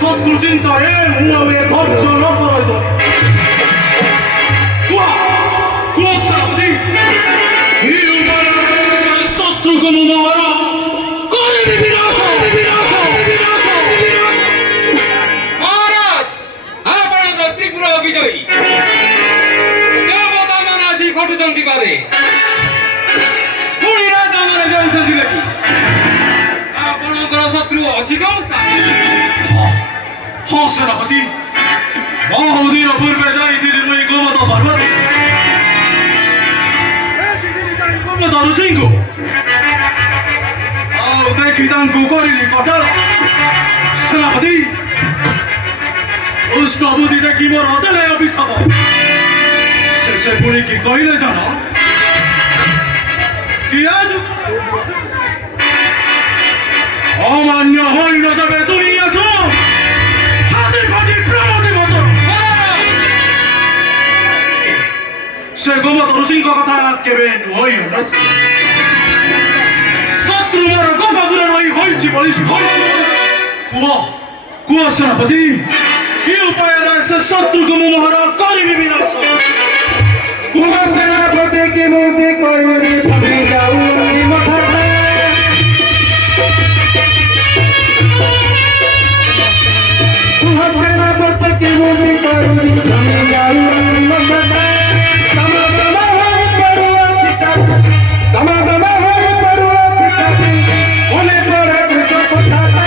শত্রু চিন্তায় মুয়ে ধৈর্য ন পরাই ধরে কুয়া কুয়া সারাপতি ই উপায় শত্রু কো মহারা করে বিনাশ বিনাশ বিনাশ মহারাজ আপনারা তো ত্রিপুরা বিজয়ী দেবতা মানাসি ঘটুচন্তি পারে পুরীরা দামরে জয়সন্তি লাগি ଆପଣଙ୍କର ଶତ୍ରୁ ଅଛି କେଉଁ ସ୍ଥାନ ହଁ ସେନାପତି ବହୁ ଦିନ ପୂର୍ବେ ଯାଇଥିଲି ମୁଁ ଗୋମତ ପର୍ବତ ଗୋମତ ଋଷିଙ୍କୁ ଆଉ ଦେଖି ତାଙ୍କୁ କରିଲି କଟାଳ ସେନାପତି ଦୁଷ୍ଟ ବୁଦ୍ଧି ଦେଖି ମୋର ଦେଲେ ଅଭିଶାପ ସେ ପୁଣି କି କହିଲେ ଜାଣ କି ଆଜ অমান্য হইল তবে তুমি আছো ছাদের ঘাটি প্রাণতে মতো সে গোমত ঋষিଙ୍କ কথা কেবে নই শত্রু মোর গোপাপুরে রই হইছি বলিস কুহ কুহ সেনাপতি কি উপাୟରେ সে শত্রুকে ମୁଁ মোহର କରିବି ବିନାଶ কুহ সেনাপতি কেମିତି କରିବି ଭାବି ଯାଉଅଛି ମଥାଟା সেনাপতি কেମିତି କରିବି ଭାବି ଯାଉଅଛି ମଥାଟା ତମ ତମ ହୋଇ ପଡୁଅଛି ଚାବି ତମ ତମ ହୋଇ ପଡୁଅଛି ଚାବି ମନେ ପଡେ କୃଷ କଥାଟା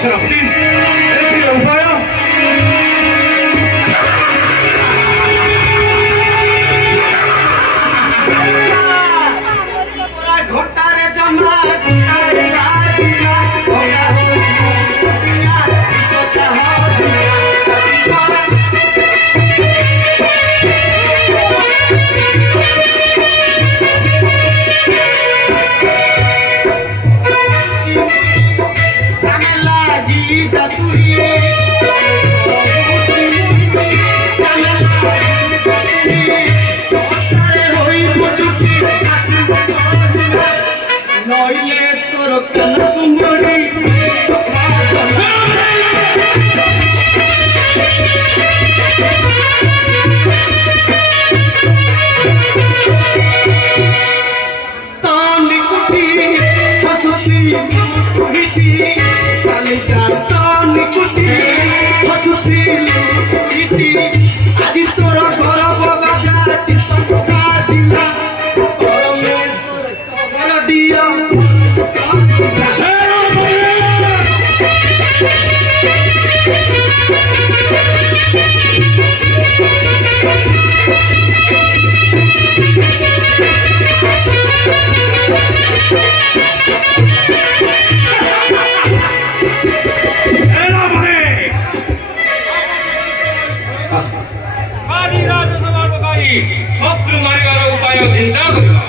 সেনাপতি একই উপায় ঘটারে জমা ঘটারে বাজিলা ঘটা হইয়া কথা হজিলা নইলে তোর কেন কুমড়ি তানি কুটি হসতি কুহিতি কালি তানি কুটি হসতি কুহিতি আজি তোর ঘর বাজাতি কাজিলা গরমে বড় দিয়া সেনাপতি কাজী রাজসভার কাজী শত্রু মারিবার উপায় চিন্তা করিবা